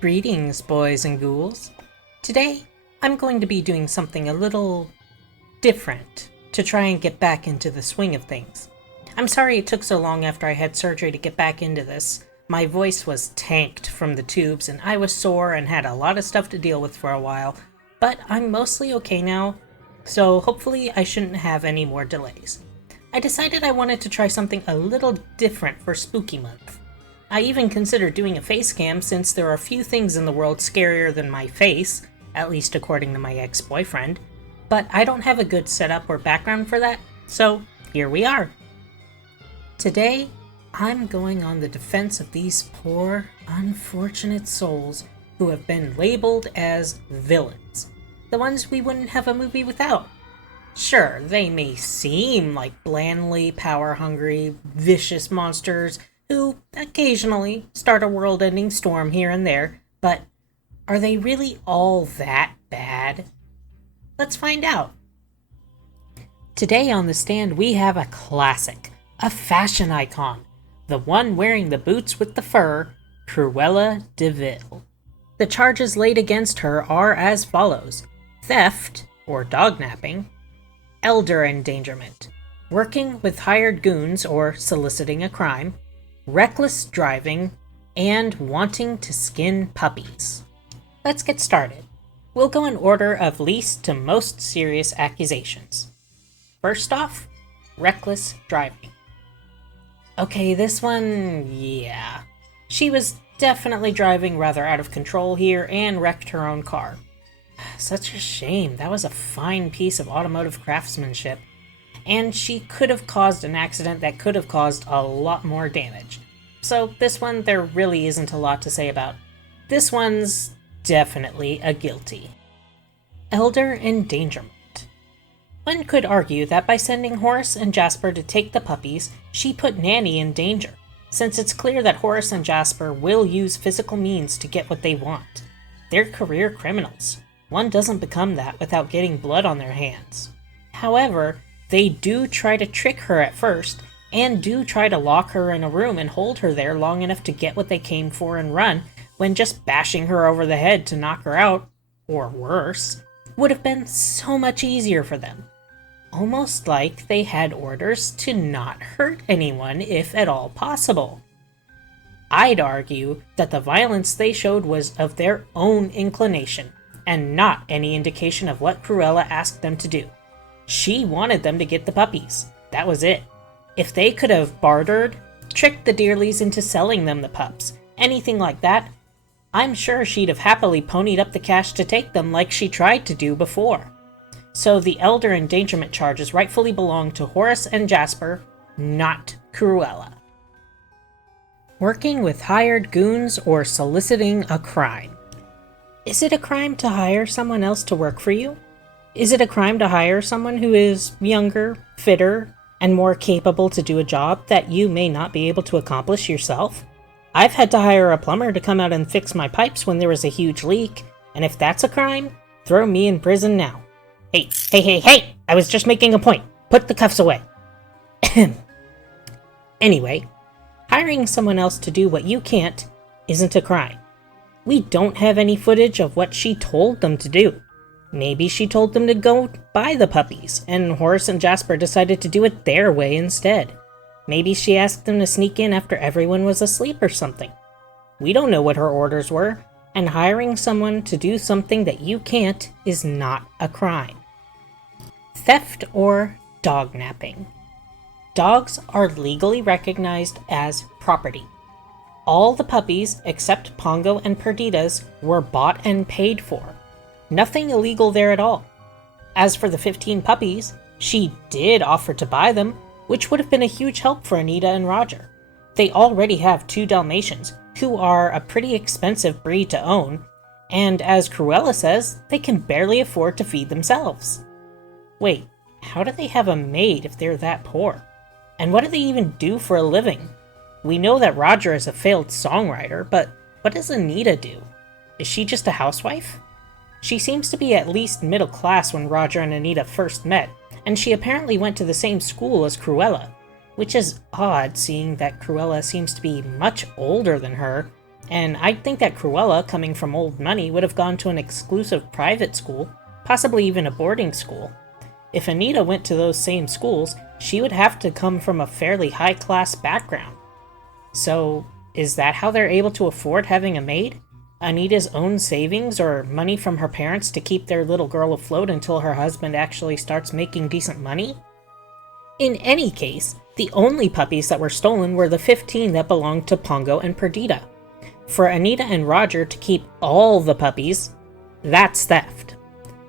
Greetings, boys and ghouls. Today, I'm going to be doing something a little different to try and get back into the swing of things. I'm sorry it took so long after I had surgery to get back into this. My voice was tanked from the tubes and I was sore and had a lot of stuff to deal with for a while, but I'm mostly okay now, so hopefully I shouldn't have any more delays. I decided I wanted to try something a little different for Spooky Month. I even considered doing a face cam since there are few things in the world scarier than my face, at least according to my ex-boyfriend, but I don't have a good setup or background for that, so here we are. Today, I'm going on the defense of these poor, unfortunate souls who have been labeled as villains, the ones we wouldn't have a movie without. Sure, they may seem like blandly power-hungry, vicious monsters who occasionally start a world-ending storm here and there, but are they really all that bad? Let's find out. Today on the stand we have a classic, a fashion icon, the one wearing the boots with the fur, Cruella DeVille. The charges laid against her are as follows: theft, or dognapping, elder endangerment, working with hired goons or soliciting a crime, reckless driving, and wanting to skin puppies. Let's get started. We'll go in order of least to most serious accusations. First off, reckless driving. Okay, this one, yeah. She was definitely driving rather out of control here and wrecked her own car. Such a shame, that was a fine piece of automotive craftsmanship. And she could have caused an accident that could have caused a lot more damage. So this one there really isn't a lot to say about. This one's definitely a guilty. Elder endangerment. One could argue that by sending Horace and Jasper to take the puppies, she put Nanny in danger, since it's clear that Horace and Jasper will use physical means to get what they want. They're career criminals. One doesn't become that without getting blood on their hands. However, they do try to trick her at first, and do try to lock her in a room and hold her there long enough to get what they came for and run, when just bashing her over the head to knock her out, or worse, would have been so much easier for them. Almost like they had orders to not hurt anyone if at all possible. I'd argue that the violence they showed was of their own inclination, and not any indication of what Cruella asked them to do. She wanted them to get the puppies. That was it. If they could have bartered, tricked the Dearleys into selling them the pups, anything like that, I'm sure she'd have happily ponied up the cash to take them like she tried to do before. So the elder endangerment charges rightfully belong to Horace and Jasper, not Cruella. Working with hired goons or soliciting a crime. Is it a crime to hire someone else to work for you? Is it a crime to hire someone who is younger, fitter, and more capable to do a job that you may not be able to accomplish yourself? I've had to hire a plumber to come out and fix my pipes when there was a huge leak, and if that's a crime, throw me in prison now. Hey, I was just making a point. Put the cuffs away. Anyway, hiring someone else to do what you can't isn't a crime. We don't have any footage of what she told them to do. Maybe she told them to go buy the puppies, and Horace and Jasper decided to do it their way instead. Maybe she asked them to sneak in after everyone was asleep or something. We don't know what her orders were, and hiring someone to do something that you can't is not a crime. Theft or dognapping. Dogs are legally recognized as property. All the puppies, except Pongo and Perditas, were bought and paid for. Nothing illegal there at all. As for the 15 puppies, she did offer to buy them, which would have been a huge help for Anita and Roger. They already have 2 Dalmatians, who are a pretty expensive breed to own, and as Cruella says, they can barely afford to feed themselves. Wait, how do they have a maid if they're that poor? And what do they even do for a living? We know that Roger is a failed songwriter, but what does Anita do? Is she just a housewife? She seems to be at least middle class when Roger and Anita first met, and she apparently went to the same school as Cruella, which is odd seeing that Cruella seems to be much older than her, And I'd think that Cruella, coming from old money, would have gone to an exclusive private school, possibly even a boarding school. If Anita went to those same schools, she would have to come from a fairly high-class background. So, is that how they're able to afford having a maid? Anita's own savings or money from her parents to keep their little girl afloat until her husband actually starts making decent money? In any case, the only puppies that were stolen were the 15 that belonged to Pongo and Perdita. For Anita and Roger to keep all the puppies, that's theft.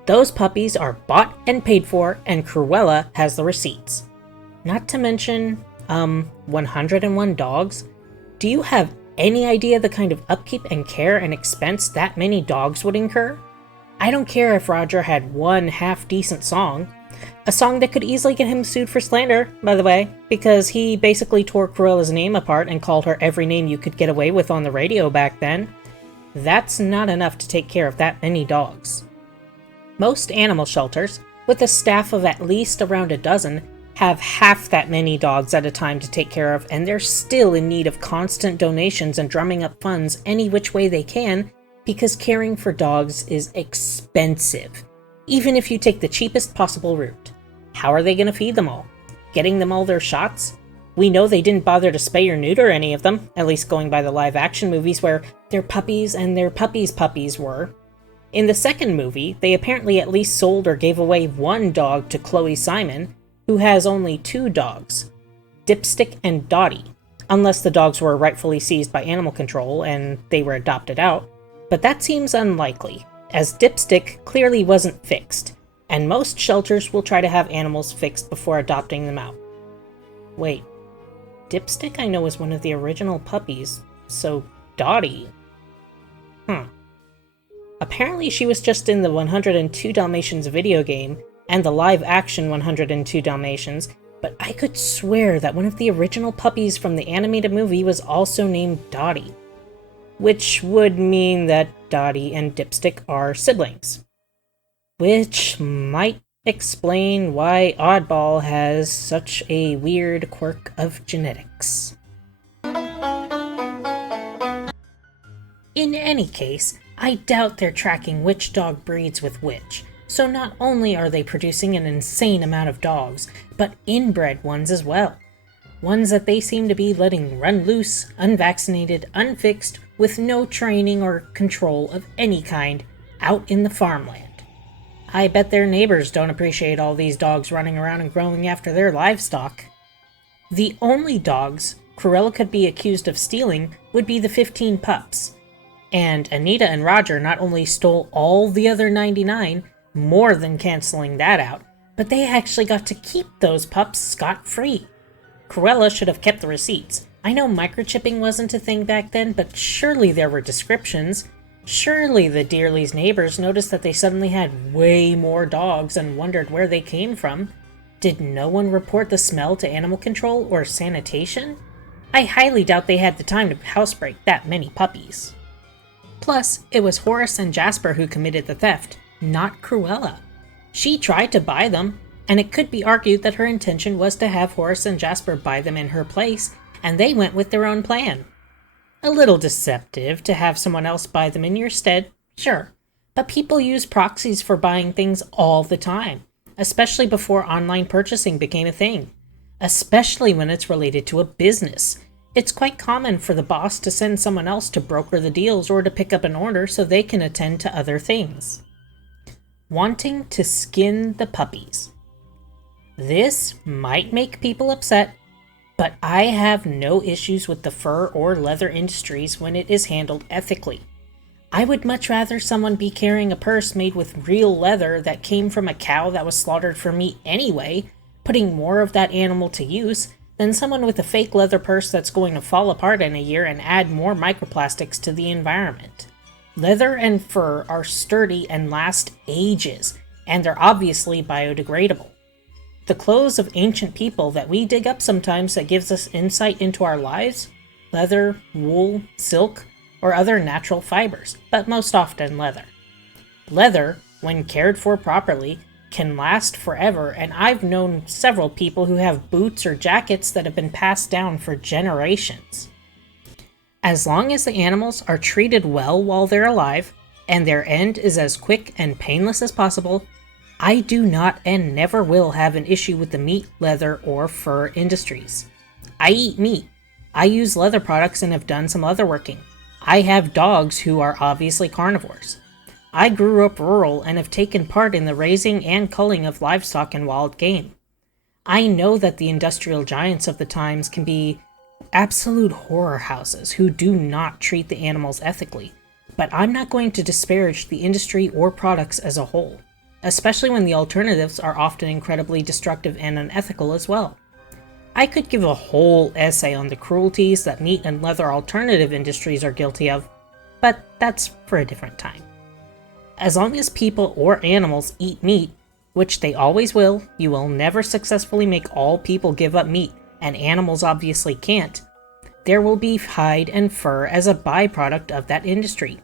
Those puppies are bought and paid for, and Cruella has the receipts. Not to mention, 101 dogs? Do you have any idea the kind of upkeep and care and expense that many dogs would incur? I don't care if Roger had one half-decent song. A song that could easily get him sued for slander, by the way, because he basically tore Cruella's name apart and called her every name you could get away with on the radio back then. That's not enough to take care of that many dogs. Most animal shelters, with a staff of at least around a dozen, have half that many dogs at a time to take care of, and they're still in need of constant donations and drumming up funds any which way they can, because caring for dogs is expensive, even if you take the cheapest possible route. How are they going to feed them all? Getting them all their shots? We know they didn't bother to spay or neuter any of them, at least going by the live-action movies where their puppies and their puppies' were. In the second movie, they apparently at least sold or gave away one dog to Chloe Simon, who has only 2 dogs, Dipstick and Dottie, unless the dogs were rightfully seized by animal control and they were adopted out, but that seems unlikely, as Dipstick clearly wasn't fixed, and most shelters will try to have animals fixed before adopting them out. Wait, Dipstick I know is one of the original puppies, so Dottie? Apparently she was just in the 102 Dalmatians video game, and the live-action 102 Dalmatians, but I could swear that one of the original puppies from the animated movie was also named Dottie. Which would mean that Dottie and Dipstick are siblings. Which might explain why Oddball has such a weird quirk of genetics. In any case, I doubt they're tracking which dog breeds with which. So not only are they producing an insane amount of dogs, but inbred ones as well. Ones that they seem to be letting run loose, unvaccinated, unfixed, with no training or control of any kind, out in the farmland. I bet their neighbors don't appreciate all these dogs running around and growing after their livestock. The only dogs Cruella could be accused of stealing would be the 15 pups. And Anita and Roger not only stole all the other 99, more than canceling that out, but they actually got to keep those pups scot-free. Cruella should have kept the receipts. I know microchipping wasn't a thing back then, but surely there were descriptions. Surely the Dearly's neighbors noticed that they suddenly had way more dogs and wondered where they came from. Did no one report the smell to animal control or sanitation? I highly doubt they had the time to housebreak that many puppies. Plus, it was Horace and Jasper who committed the theft, not Cruella. She tried to buy them, and it could be argued that her intention was to have Horace and Jasper buy them in her place, and they went with their own plan. A little deceptive to have someone else buy them in your stead, sure, but people use proxies for buying things all the time, especially before online purchasing became a thing, especially when it's related to a business. It's quite common for the boss to send someone else to broker the deals or to pick up an order so they can attend to other things. Wanting to skin the puppies. This might make people upset, but I have no issues with the fur or leather industries when it is handled ethically. I would much rather someone be carrying a purse made with real leather that came from a cow that was slaughtered for meat anyway, putting more of that animal to use, than someone with a fake leather purse that's going to fall apart in a year and add more microplastics to the environment. Leather and fur are sturdy and last ages, and they're obviously biodegradable. The clothes of ancient people that we dig up sometimes that gives us insight into our lives, leather, wool, silk, or other natural fibers, but most often leather. Leather, when cared for properly, can last forever, and I've known several people who have boots or jackets that have been passed down for generations. As long as the animals are treated well while they're alive, and their end is as quick and painless as possible, I do not and never will have an issue with the meat, leather, or fur industries. I eat meat. I use leather products and have done some leatherworking. I have dogs who are obviously carnivores. I grew up rural and have taken part in the raising and culling of livestock and wild game. I know that the industrial giants of the times can be absolute horror houses who do not treat the animals ethically, but I'm not going to disparage the industry or products as a whole, especially when the alternatives are often incredibly destructive and unethical as well. I could give a whole essay on the cruelties that meat and leather alternative industries are guilty of, but that's for a different time. As long as people or animals eat meat, which they always will, you will never successfully make all people give up meat, and animals obviously can't. There will be hide and fur as a byproduct of that industry.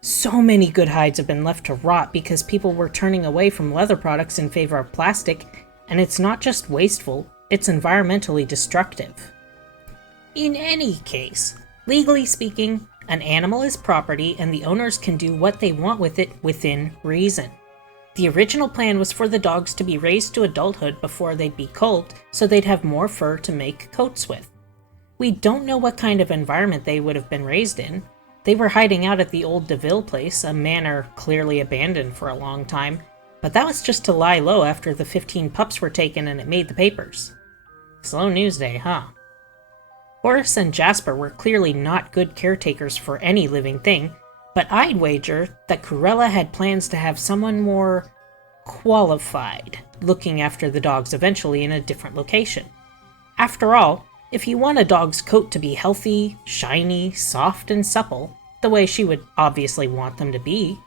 So many good hides have been left to rot because people were turning away from leather products in favor of plastic, and it's not just wasteful, it's environmentally destructive. In any case, legally speaking, an animal is property and the owners can do what they want with it within reason. The original plan was for the dogs to be raised to adulthood before they'd be culled, so they'd have more fur to make coats with. We don't know what kind of environment they would have been raised in. They were hiding out at the old DeVille place, a manor clearly abandoned for a long time, but that was just to lie low after the 15 pups were taken and it made the papers. Slow news day, huh? Horace and Jasper were clearly not good caretakers for any living thing, but I'd wager that Cruella had plans to have someone more qualified looking after the dogs eventually in a different location. After all, if you want a dog's coat to be healthy, shiny, soft, and supple, the way she would obviously want them to be,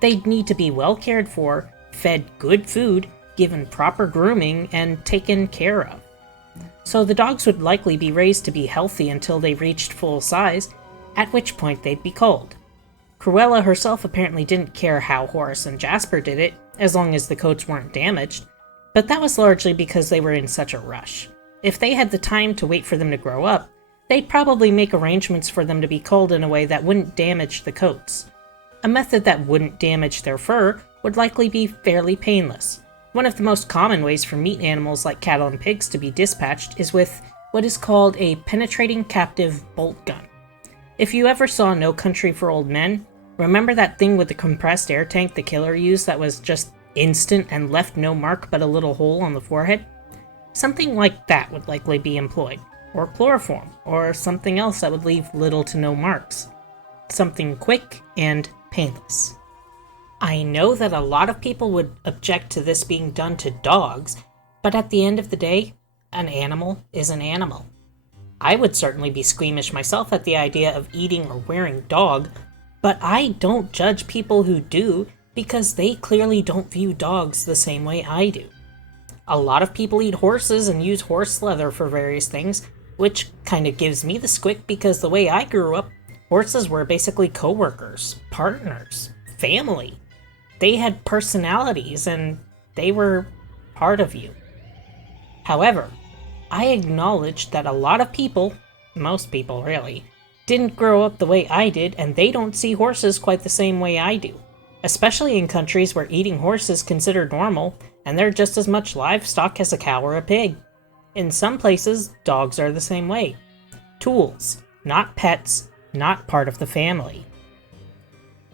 they'd need to be well cared for, fed good food, given proper grooming, and taken care of. So the dogs would likely be raised to be healthy until they reached full size, at which point they'd be culled. Cruella herself apparently didn't care how Horace and Jasper did it, as long as the coats weren't damaged, but that was largely because they were in such a rush. If they had the time to wait for them to grow up, they'd probably make arrangements for them to be culled in a way that wouldn't damage the coats. A method that wouldn't damage their fur would likely be fairly painless. One of the most common ways for meat animals like cattle and pigs to be dispatched is with what is called a penetrating captive bolt gun. If you ever saw No Country for Old Men, remember that thing with the compressed air tank the killer used that was just instant and left no mark but a little hole on the forehead? Something like that would likely be employed, or chloroform, or something else that would leave little to no marks. Something quick and painless. I know that a lot of people would object to this being done to dogs, but at the end of the day, an animal is an animal. I would certainly be squeamish myself at the idea of eating or wearing dog, but I don't judge people who do because they clearly don't view dogs the same way I do. A lot of people eat horses and use horse leather for various things, which kind of gives me the squick because the way I grew up, horses were basically co-workers, partners, family. They had personalities and they were part of you. However, I acknowledge that a lot of people, most people really, didn't grow up the way I did and they don't see horses quite the same way I do. Especially in countries where eating horses is considered normal and they're just as much livestock as a cow or a pig. In some places, dogs are the same way. Tools, not pets, not part of the family.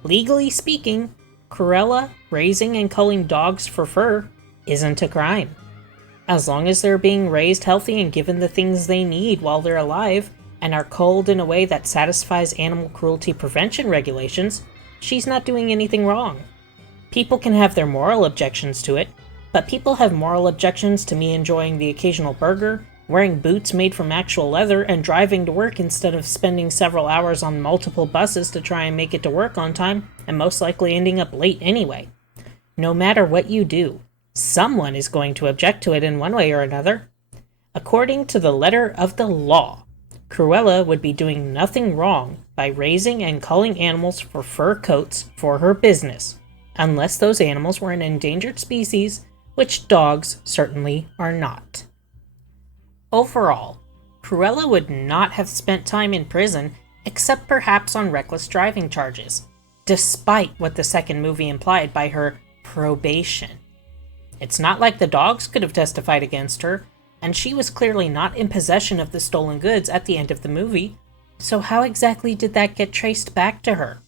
Legally speaking, Cruella raising and culling dogs for fur isn't a crime. As long as they're being raised healthy and given the things they need while they're alive, and are culled in a way that satisfies animal cruelty prevention regulations, she's not doing anything wrong. People can have their moral objections to it, but people have moral objections to me enjoying the occasional burger, wearing boots made from actual leather, and driving to work instead of spending several hours on multiple buses to try and make it to work on time, and most likely ending up late anyway. No matter what you do, someone is going to object to it in one way or another. According to the letter of the law, Cruella would be doing nothing wrong by raising and culling animals for fur coats for her business, unless those animals were an endangered species, which dogs certainly are not. Overall, Cruella would not have spent time in prison except perhaps on reckless driving charges, despite what the second movie implied by her probation. It's not like the dogs could have testified against her, and she was clearly not in possession of the stolen goods at the end of the movie, so how exactly did that get traced back to her?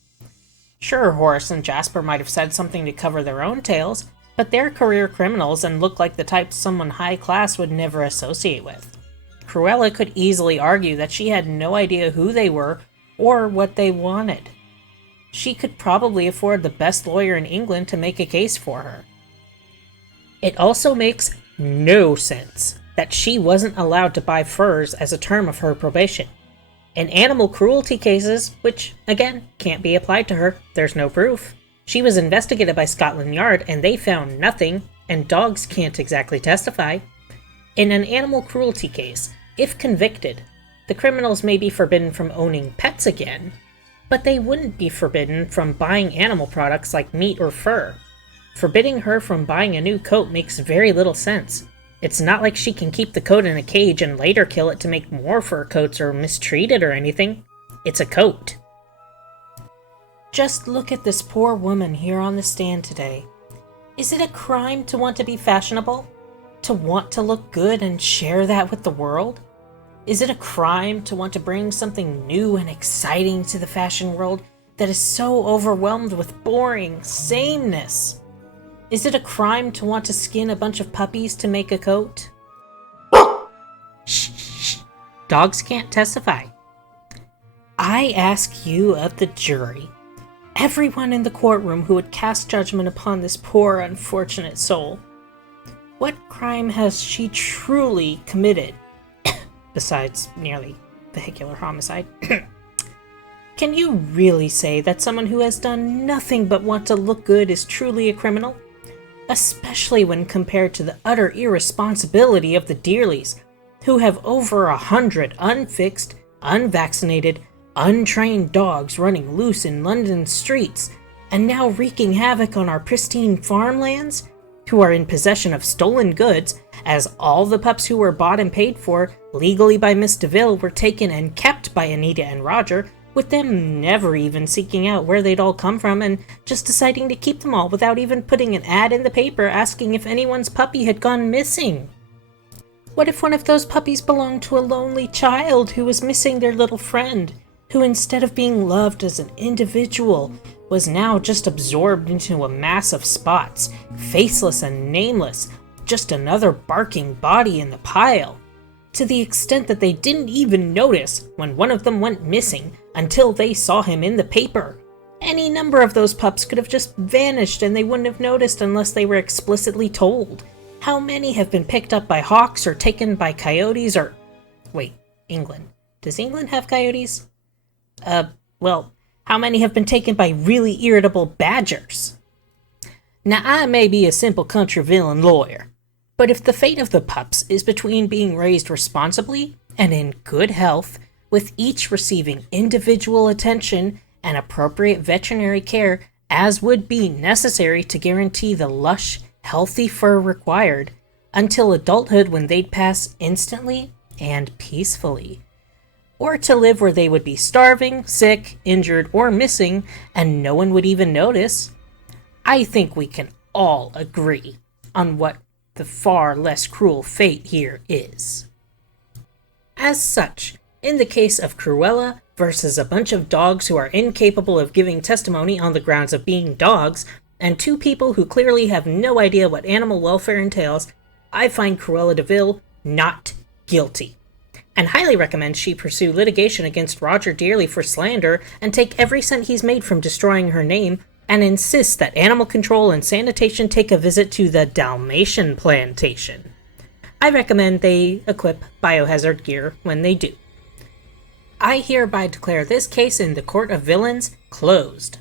Sure, Horace and Jasper might have said something to cover their own tails, but they're career criminals and look like the types someone high class would never associate with. Cruella could easily argue that she had no idea who they were or what they wanted. She could probably afford the best lawyer in England to make a case for her. It also makes no sense that she wasn't allowed to buy furs as a term of her probation. In animal cruelty cases, which, again, can't be applied to her, there's no proof. She was investigated by Scotland Yard and they found nothing, and dogs can't exactly testify. In an animal cruelty case, if convicted, the criminals may be forbidden from owning pets again, but they wouldn't be forbidden from buying animal products like meat or fur. Forbidding her from buying a new coat makes very little sense. It's not like she can keep the coat in a cage and later kill it to make more fur coats or mistreat it or anything. It's a coat. Just look at this poor woman here on the stand today. Is it a crime to want to be fashionable? To want to look good and share that with the world? Is it a crime to want to bring something new and exciting to the fashion world that is so overwhelmed with boring sameness? Is it a crime to want to skin a bunch of puppies to make a coat? Shh, shh. Dogs can't testify. I ask you of the jury, everyone in the courtroom who would cast judgment upon this poor, unfortunate soul, what crime has she truly committed, besides nearly vehicular homicide? Can you really say that someone who has done nothing but want to look good is truly a criminal? Especially when compared to the utter irresponsibility of the Dearleys, who have over 100 unfixed, unvaccinated, untrained dogs running loose in London's streets, and now wreaking havoc on our pristine farmlands, who are in possession of stolen goods, as all the pups who were bought and paid for legally by Miss DeVille were taken and kept by Anita and Roger, with them never even seeking out where they'd all come from and just deciding to keep them all without even putting an ad in the paper asking if anyone's puppy had gone missing. What if one of those puppies belonged to a lonely child who was missing their little friend, who instead of being loved as an individual, was now just absorbed into a mass of spots, faceless and nameless, just another barking body in the pile? To the extent that they didn't even notice when one of them went missing until they saw him in the paper. Any number of those pups could have just vanished and they wouldn't have noticed unless they were explicitly told. How many have been picked up by hawks or taken by coyotes or... Wait, England. Does England have coyotes? Well, how many have been taken by really irritable badgers? Now, I may be a simple country villain lawyer, but if the fate of the pups is between being raised responsibly and in good health, with each receiving individual attention and appropriate veterinary care as would be necessary to guarantee the lush, healthy fur required, until adulthood when they'd pass instantly and peacefully, or to live where they would be starving, sick, injured, or missing, and no one would even notice, I think we can all agree on what the far less cruel fate here is. As such, in the case of Cruella versus a bunch of dogs who are incapable of giving testimony on the grounds of being dogs, and two people who clearly have no idea what animal welfare entails, I find Cruella DeVille not guilty, and highly recommend she pursue litigation against Roger Dearly for slander and take every cent he's made from destroying her name, and insist that animal control and sanitation take a visit to the Dalmatian plantation. I recommend they equip biohazard gear when they do. I hereby declare this case in the Court of Villains closed.